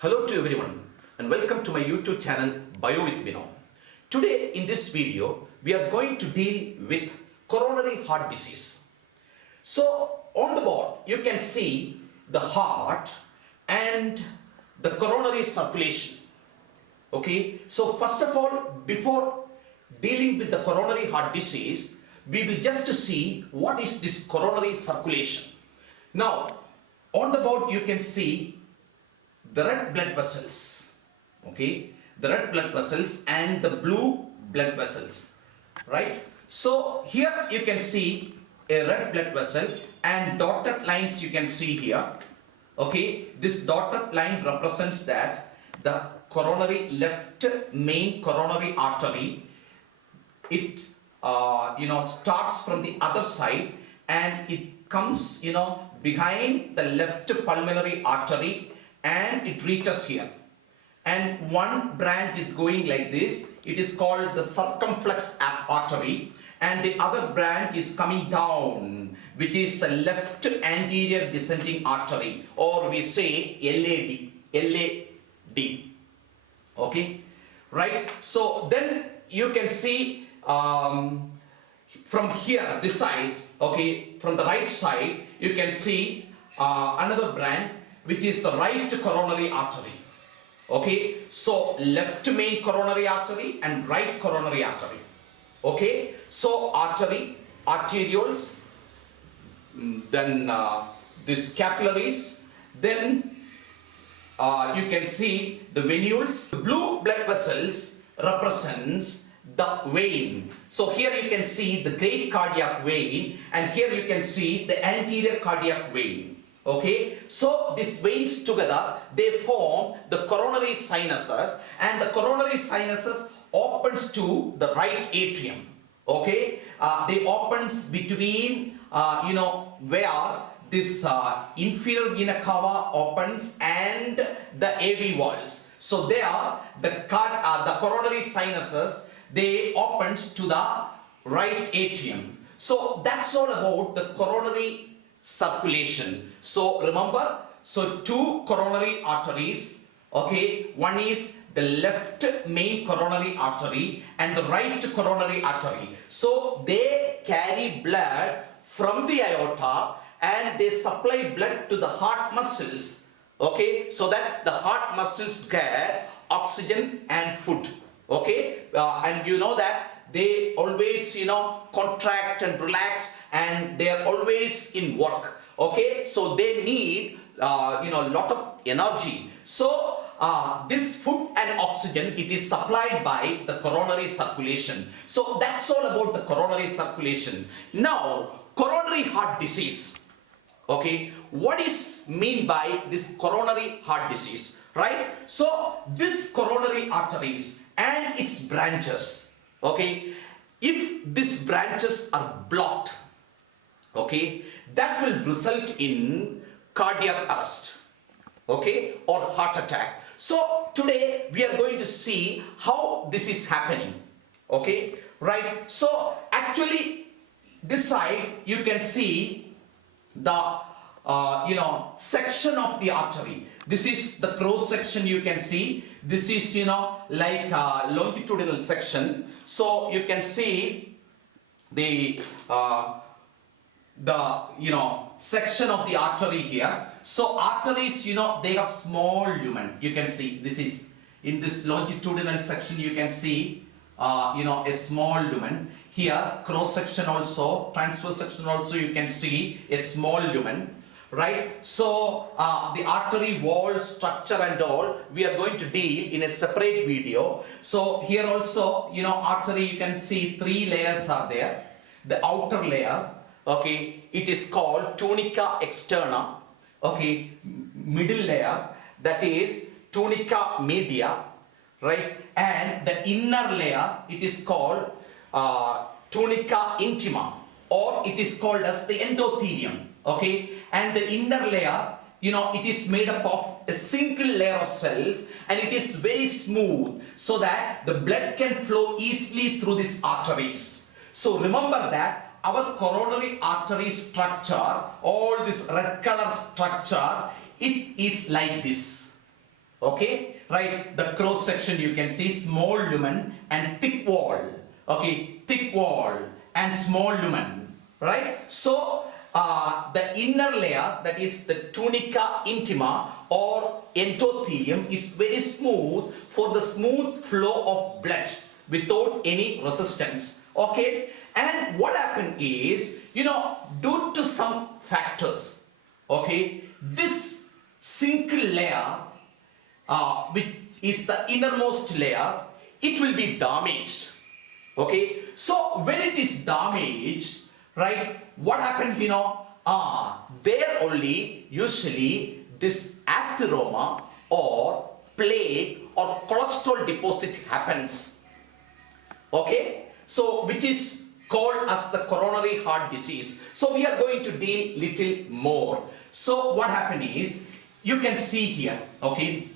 Hello to everyone and welcome to my YouTube channel Bio with Bino. Today in this video we are going to deal with coronary heart disease. So on the board you can see the heart and the coronary circulation. Okay, so first of all, before dealing with the coronary heart disease, we will just see what is this coronary circulation. Now on the board you can see the red blood vessels, okay, the red blood vessels and the blue blood vessels, right? So here you can see a red blood vessel and dotted lines you can see here, okay. This dotted line represents that the coronary left main coronary artery, it starts from the other side and it comes behind the left pulmonary artery and it reaches here, and one branch is going like this. It is called the circumflex artery, and the other branch is coming down, which is the left anterior descending artery, or we say LAD. Okay, right? So then you can see from here, this side, okay, from the right side, you can see another branch, which is the right coronary artery. Okay, so left main coronary artery and right coronary artery. Okay, so artery, arterioles, then these capillaries, then you can see the venules. The blue blood vessels represents the vein. So here you can see the great cardiac vein, and here you can see the anterior cardiac vein. Okay, so these veins together, they form the coronary sinuses, and the coronary sinuses opens to the right atrium. Okay, they opens between where this inferior vena cava opens and the AV valves. So there the coronary sinuses, they opens to the right atrium. So that's all about the coronary circulation. So remember, so two coronary arteries, okay, one is the left main coronary artery and the right coronary artery. So they carry blood from the aorta and they supply blood to the heart muscles, okay, so that the heart muscles get oxygen and food. Okay, and you know that they always contract and relax, and they are always in work. Okay, so they need lot of energy. So this food and oxygen, it is supplied by the coronary circulation. So that's all about the coronary circulation. Now coronary heart disease. Okay, what is mean by this coronary heart disease, right? So this coronary arteries and its branches, okay, if these branches are blocked, okay, that will result in cardiac arrest, okay, or heart attack. So today we are going to see how this is happening, okay, right? So actually this side you can see the section of the artery. This is the cross section you can see. This is like longitudinal section. So you can see the section of the artery here. So arteries, they have small lumen. You can see this is in this longitudinal section. You can see a small lumen. Here cross section also, transverse section also, you can see a small lumen, right? So the artery wall structure and all we are going to deal in a separate video. So here also artery, you can see three layers are there. The outer layer, okay, it is called tunica externa. Okay, middle layer, that is tunica media, right? And the inner layer, it is called tunica intima, or it is called as the endothelium. Okay, and the inner layer, it is made up of a single layer of cells, and it is very smooth so that the blood can flow easily through these arteries. So remember that our coronary artery structure, all this red color structure, it is like this. Okay, right, the cross section you can see small lumen and thick wall. Okay, thick wall and small lumen, right? So the inner layer, that is the tunica intima or endothelium, is very smooth for the smooth flow of blood without any resistance. Okay, and what happened is, due to some factors, okay, this single layer, which is the innermost layer, it will be damaged. Okay, so when it is damaged, right, what happened, there only usually this atheroma or plaque or cholesterol deposit happens. Okay, so which is called as the coronary heart disease. So we are going to deal little more. So what happened is, you can see here, okay,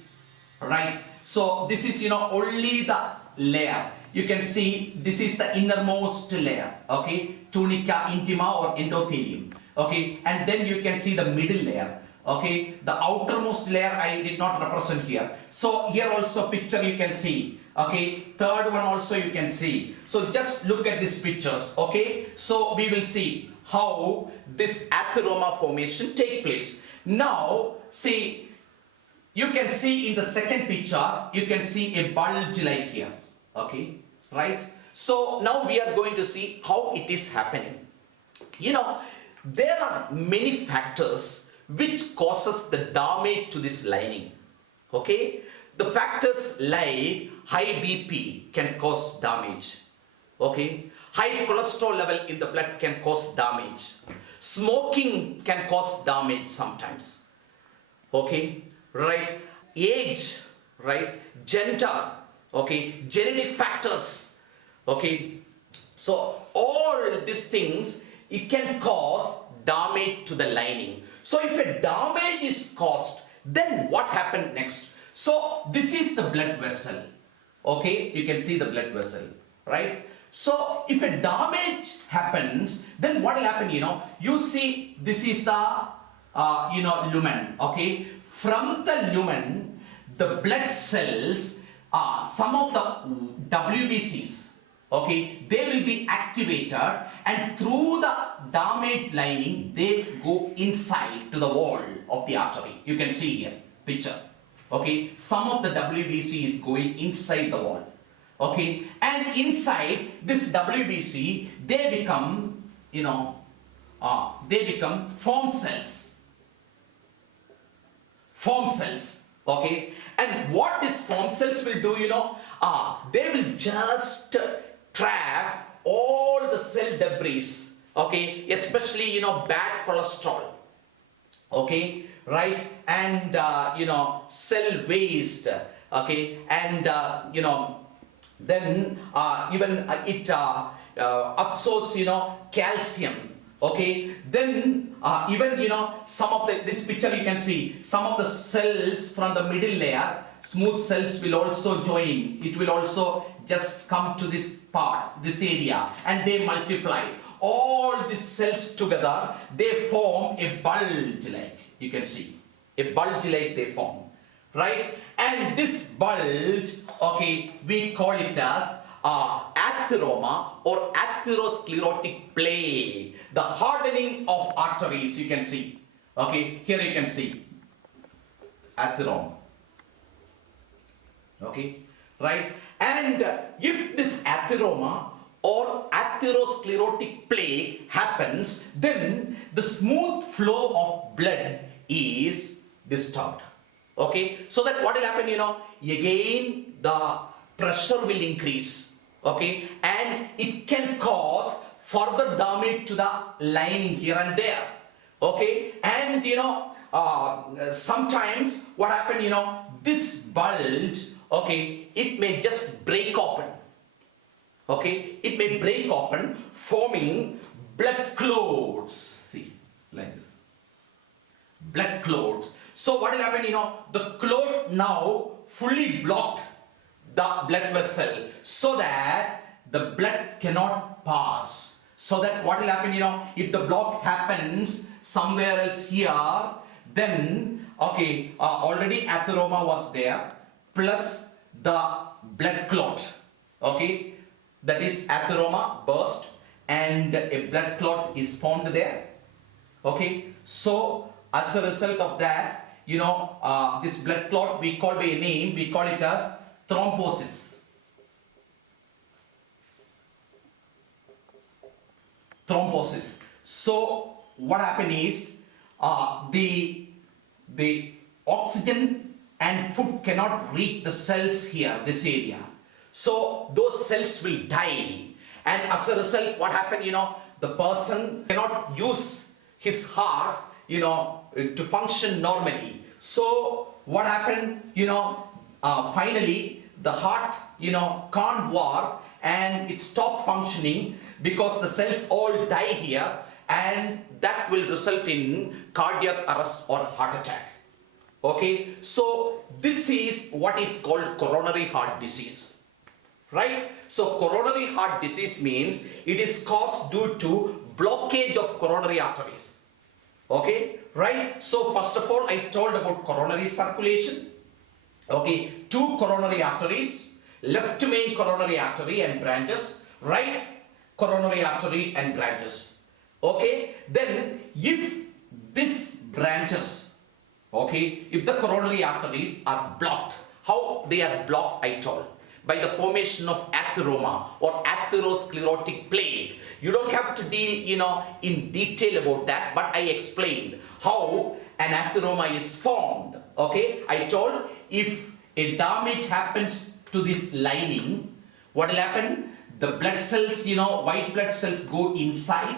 right, so this is only the layer. You can see this is the innermost layer, okay, tunica intima or endothelium, okay, and then you can see the middle layer, okay, the outermost layer I did not represent here. So here also picture you can see, okay, third one also you can see. So just look at these pictures, okay, so we will see how this atheroma formation take place. Now see, you can see in the second picture, you can see a bulge like here, okay, right? So now we are going to see how it is happening. There are many factors which causes the damage to this lining, okay? The factors like high BP can cause damage, okay? High cholesterol level in the blood can cause damage. Smoking can cause damage sometimes, okay? Right, age, right, gender, okay, genetic factors, okay, so all these things, it can cause damage to the lining. So if a damage is caused, then what happened next? So this is the blood vessel, okay, you can see the blood vessel, right? So if a damage happens, then what will happen, you see this is the lumen, okay. From the lumen, the blood cells, some of the WBCs, okay, they will be activated, and through the damaged lining, they go inside to the wall of the artery. You can see here, picture, okay, some of the WBC is going inside the wall, okay, and inside this WBC, they become, form cells, okay, and what these form cells will do, they will just trap all the cell debris, okay, especially, bad cholesterol, okay, right, and, cell waste, okay, and, then even it absorbs, calcium, okay, then even some of this picture you can see some of the cells from the middle layer, smooth cells will also join. It will also just come to this part, this area, and they multiply. All these cells together, they form a bulge like, you can see a bulge like they form, right? And this bulge, okay, we call it as atheroma or atherosclerotic plaque, the hardening of arteries, you can see, okay, here you can see atheroma, okay, right, and if this atheroma or atherosclerotic plaque happens, then the smooth flow of blood is disturbed, okay, so that what will happen, again the pressure will increase, okay, and it can cause further damage to the lining here and there, okay, and sometimes what happen, this bulge, okay, it may just break open, okay, it may break open, forming blood clots, see, like this, blood clots. So what will happen, the clot now fully blocked the blood vessel, so that the blood cannot pass. So that what will happen, if the block happens somewhere else here, then okay, already atheroma was there, plus the blood clot, okay, that is atheroma burst and a blood clot is formed there, okay. So as a result of that, this blood clot, we call by a name, we call it as thrombosis. Thrombosis. So what happened is, the oxygen and food cannot reach the cells here, this area. So those cells will die, and as a result, what happened? The person cannot use his heart, to function normally. So what happened? Finally, the heart, can't work and it stopped functioning because the cells all die here, and that will result in cardiac arrest or heart attack. Okay, so this is what is called coronary heart disease, right? So coronary heart disease means it is caused due to blockage of coronary arteries. Okay, right? So first of all, I told about coronary circulation. Okay, two coronary arteries, left main coronary artery and branches, right coronary artery and branches. Okay, then if these branches, okay, if the coronary arteries are blocked, how they are blocked I told, by the formation of atheroma or atherosclerotic plaque. You don't have to deal, in detail about that, but I explained how an atheroma is formed. Okay, I told if a damage happens to this lining, what will happen? The blood cells, white blood cells go inside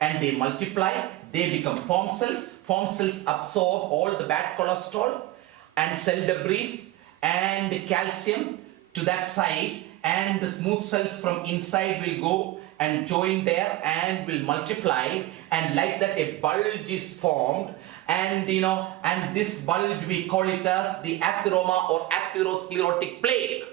and they multiply, they become form cells. Form cells absorb all the bad cholesterol and cell debris and calcium to that side, and the smooth cells from inside will go and join there and will multiply, and like that a bulge is formed, and and this bulge we call it as the atheroma or atherosclerotic plaque.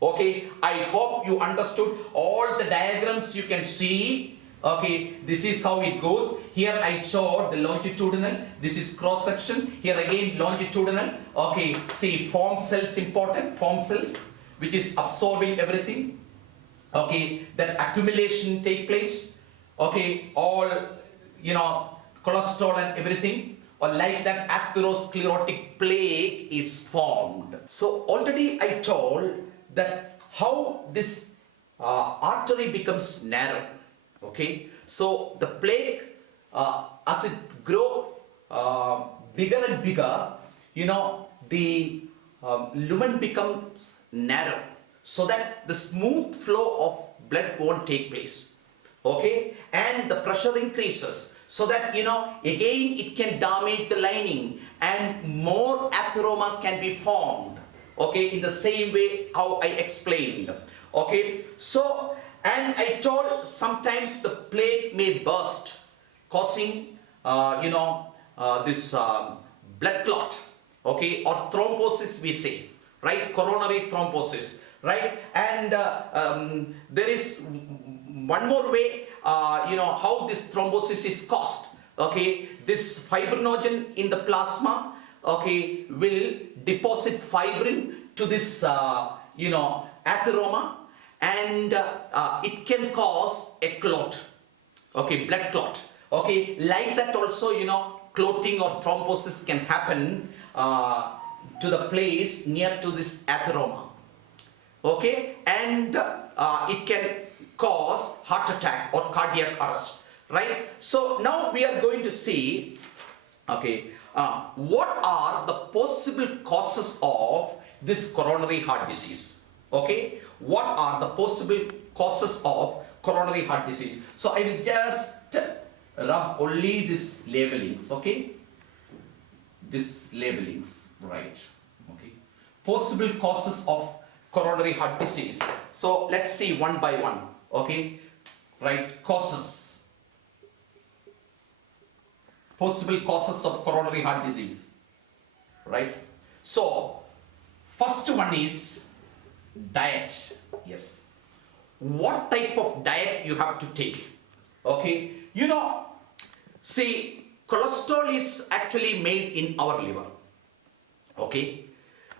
Okay, I hope you understood all the diagrams you can see. Okay, this is how it goes. Here I showed the longitudinal, this is cross section, here again longitudinal. Okay, see form cells important, form cells which is absorbing everything. Okay, that accumulation take place. Okay, all cholesterol and everything, or like that atherosclerotic plaque is formed. So already I told that how this artery becomes narrow. Okay, so the plaque, as it grow bigger and bigger, the lumen becomes narrow, so that the smooth flow of blood won't take place. Okay, and the pressure increases, so that again it can damage the lining and more atheroma can be formed. Okay, in the same way how I explained. Okay, so and I told sometimes the plaque may burst, causing this blood clot, okay, or thrombosis we say, right, coronary thrombosis, right. And there is one more way, how this thrombosis is caused. Okay, this fibrinogen in the plasma, okay, will deposit fibrin to this atheroma, and it can cause a clot, okay, blood clot. Okay, like that also clotting or thrombosis can happen to the place near to this atheroma. Okay, and it can cause heart attack or cardiac arrest, right. So now we are going to see, okay, what are the possible causes of this coronary heart disease. Okay, what are the possible causes of coronary heart disease? So I will just rub only this labelings. Okay, this labelings, right. Okay, possible causes of coronary heart disease. So let's see one by one. Okay, right, causes, possible causes of coronary heart disease, right. So first one is diet. Yes, what type of diet you have to take. Okay, see cholesterol is actually made in our liver. Okay,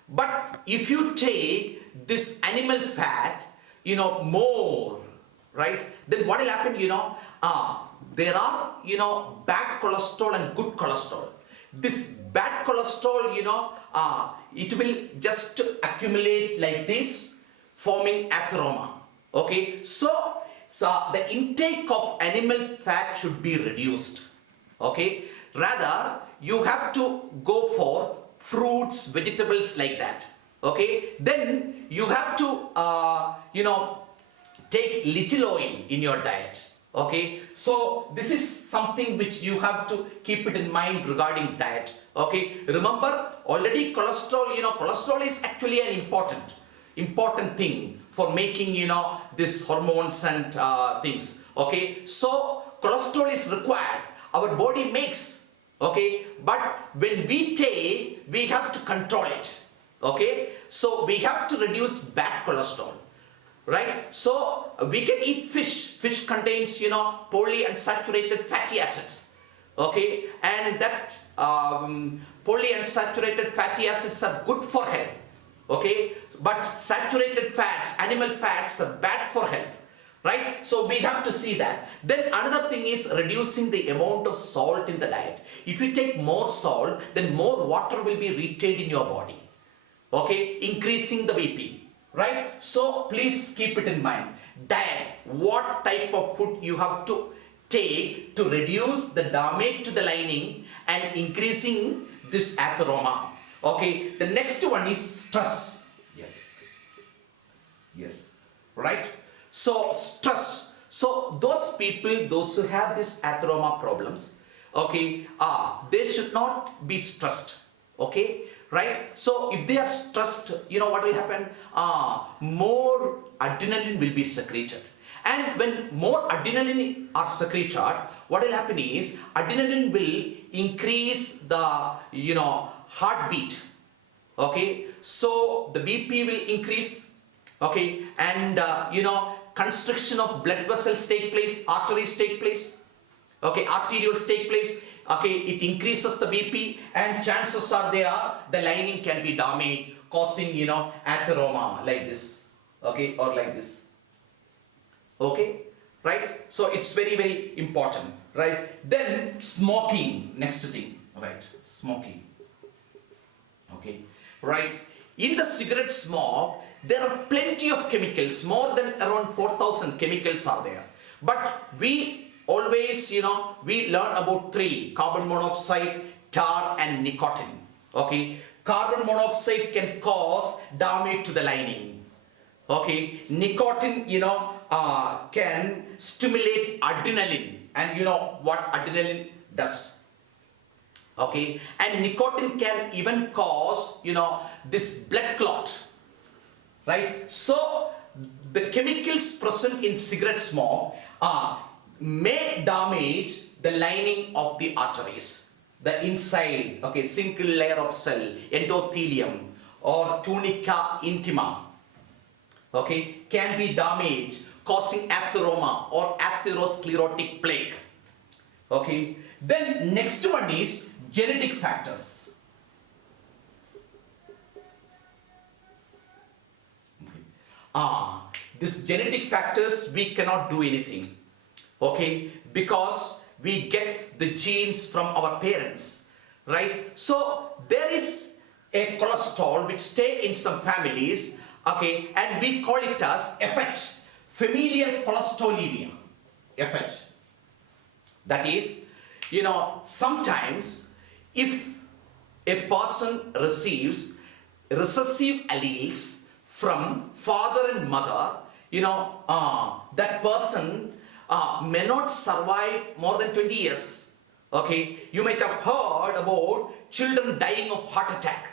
but if you take this animal fat, more, right, then what will happen, there are, bad cholesterol and good cholesterol. This bad cholesterol, it will just accumulate like this, forming atheroma. Okay, so the intake of animal fat should be reduced. Okay, rather you have to go for fruits, vegetables, like that. Okay, then you have to take little oil in your diet. Okay, so this is something which you have to keep it in mind regarding diet. Okay, remember already cholesterol, cholesterol is actually an important thing for making, this hormones and things. Okay, so cholesterol is required, our body makes. Okay, but when we take, we have to control it. Okay, so we have to reduce bad cholesterol, right? So we can eat fish. Fish contains, polyunsaturated fatty acids. Okay, and that polyunsaturated fatty acids are good for health. Okay, but saturated fats, animal fats, are bad for health. Right? So we have to see that. Then another thing is reducing the amount of salt in the diet. If you take more salt, then more water will be retained in your body. Okay? Increasing the BP. Right? So please keep it in mind. Diet. What type of food you have to take to reduce the damage to the lining and increasing this atheroma. Okay? The next one is stress. Yes. Right? So stress. So those people, those who have this atheroma problems, okay, they should not be stressed. Okay, right? So if they are stressed, what will happen? More adrenaline will be secreted. And when more adrenaline are secreted, what will happen is adrenaline will increase the heartbeat. Okay, so the BP will increase. Okay, and constriction of blood vessels take place, arteries take place. Okay, arterioles take place. Okay, it increases the BP, and chances are there the lining can be damaged, causing atheroma like this. Okay, or like this. Okay, right? So it's very, very important, right? Then smoking, next thing, right? Smoking. Okay, right? In the cigarette smoke, there are plenty of chemicals, more than around 4,000 chemicals are there. But we always, we learn about three: carbon monoxide, tar, and nicotine. Okay, carbon monoxide can cause damage to the lining. Okay, nicotine, can stimulate adrenaline, and what adrenaline does. Okay, and nicotine can even cause, this blood clot. Right? So the chemicals present in cigarette smoke may damage the lining of the arteries, the inside, okay, single layer of cell, endothelium or tunica intima, okay, can be damaged, causing atheroma or atherosclerotic plaque. Okay, then next one is genetic factors. These genetic factors, we cannot do anything. Okay, because we get the genes from our parents, right? So there is a cholesterol which stay in some families, okay, and we call it as FH, familial cholesterolemia. FH. That is, sometimes if a person receives recessive alleles from father and mother, that person may not survive more than 20 years. Okay, you might have heard about children dying of heart attack.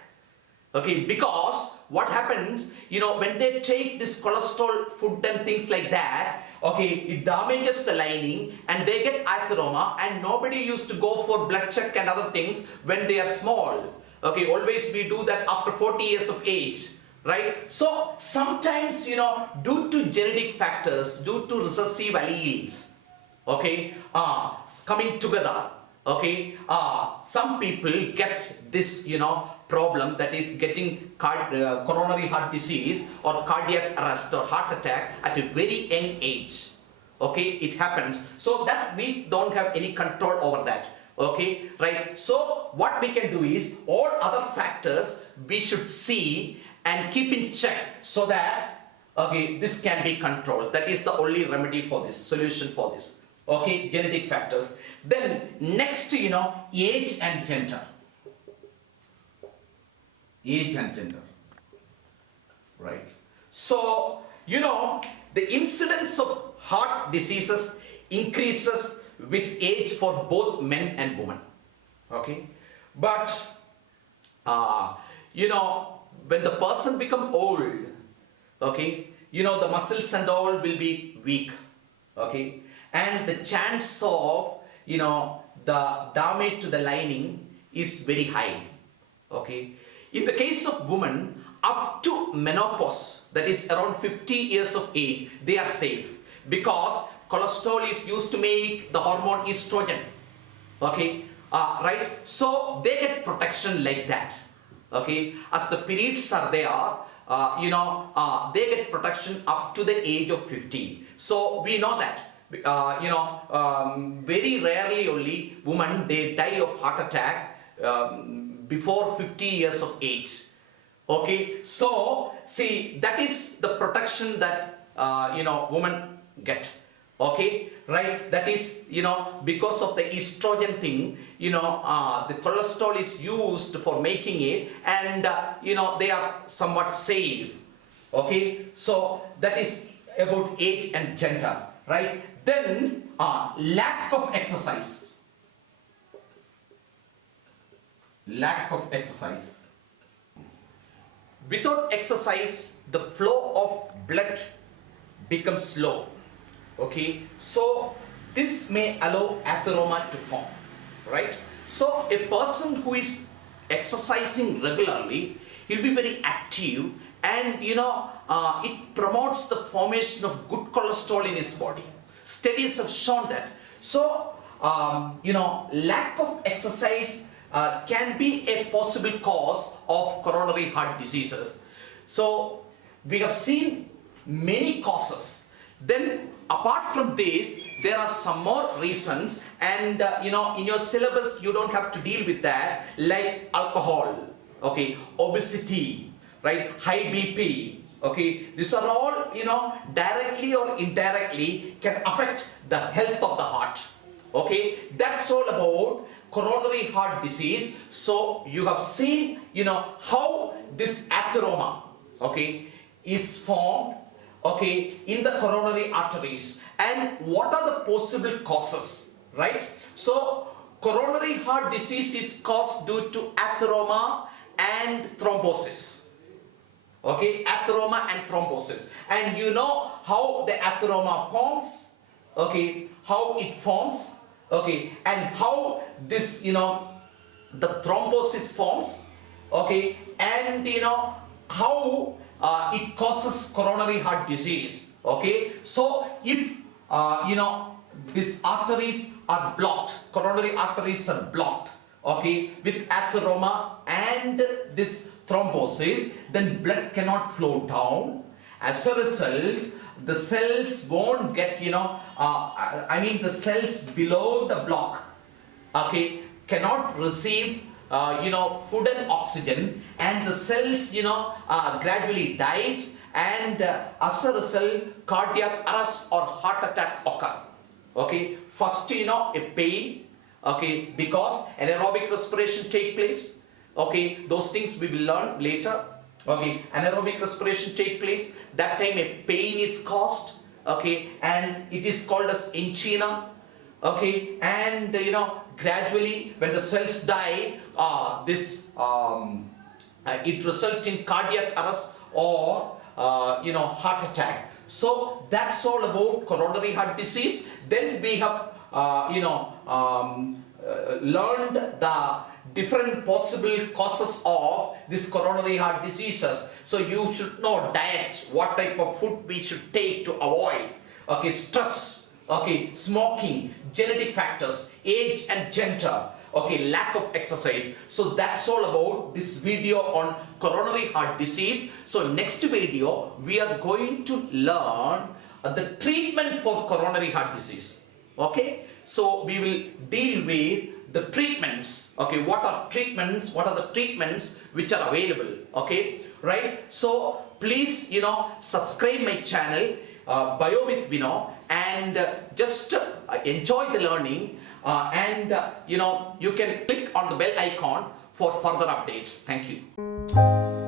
Okay, because what happens, when they take this cholesterol food and things like that, okay, it damages the lining and they get atheroma, and nobody used to go for blood check and other things when they are small. Okay, always we do that after 40 years of age. Right? So sometimes, due to genetic factors, due to recessive alleles, okay, coming together, Okay, some people get this, problem, that is getting coronary heart disease or cardiac arrest or heart attack at a very young age. Okay, it happens. So that we don't have any control over that. Okay, right? So what we can do is all other factors we should see and keep in check so that, okay, this can be controlled. That is the only remedy for this, solution for this. Okay, genetic factors. Then next, age and gender. Age and gender. Right. So, the incidence of heart diseases increases with age for both men and women. Okay. But, when the person become old, okay, the muscles and all will be weak. Okay. And the chance of, the damage to the lining is very high. Okay. In the case of women, up to menopause, that is around 50 years of age, they are safe because cholesterol is used to make the hormone estrogen. Okay, right? So they get protection like that. Okay, as the periods are there, they get protection up to the age of 50. So we know that. Very rarely only women, they die of heart attack before 50 years of age. Okay, so see, that is the protection that women get. Okay, right? That is, because of the estrogen thing, the cholesterol is used for making it, and they are somewhat safe. Okay, so that is about age and gender, right? Then lack of exercise. Lack of exercise. Without exercise, the flow of blood becomes slow. Okay, so this may allow atheroma to form, right? So a person who is exercising regularly, he'll be very active, and it promotes the formation of good cholesterol in his body. Studies have shown that. So lack of exercise can be a possible cause of coronary heart diseases. So we have seen many causes. Then apart from this, there are some more reasons, and in your syllabus you don't have to deal with that, like alcohol, okay, obesity, right, high BP. Okay, these are all, directly or indirectly can affect the health of the heart. Okay, that's all about coronary heart disease. So you have seen, how this atheroma, okay, is formed, okay, in the coronary arteries, and what are the possible causes, right? So coronary heart disease is caused due to atheroma and thrombosis. Okay, atheroma and thrombosis. And you know how the atheroma forms, okay, how it forms, okay, and how this, the thrombosis forms, okay, and how it causes coronary heart disease, okay. So if, these arteries are blocked, coronary arteries are blocked, okay, with atheroma and this thrombosis, then blood cannot flow down. As a result, the cells won't get, the cells below the block, okay, cannot receive, food and oxygen, and the cells, gradually dies, and as a result, cardiac arrest or heart attack occur. Okay, first, a pain, okay, because anaerobic respiration take place. Okay, those things we will learn later. Okay, anaerobic respiration take place. That time a pain is caused. Okay, and it is called as angina. Okay, and gradually when the cells die, it results in cardiac arrest or heart attack. So that's all about coronary heart disease. Then we have learned the different possible causes of this coronary heart diseases. So you should know diet, what type of food we should take to avoid. Okay, stress, okay, smoking, genetic factors, age and gender, okay, lack of exercise. So that's all about this video on coronary heart disease. So next video we are going to learn the treatment for coronary heart disease. Okay, so we will deal with the treatments. Okay, what are the treatments which are available? Okay, right? So please, subscribe my channel, Bio with Bino, and just enjoy the learning, and you can click on the bell icon for further updates. Thank you.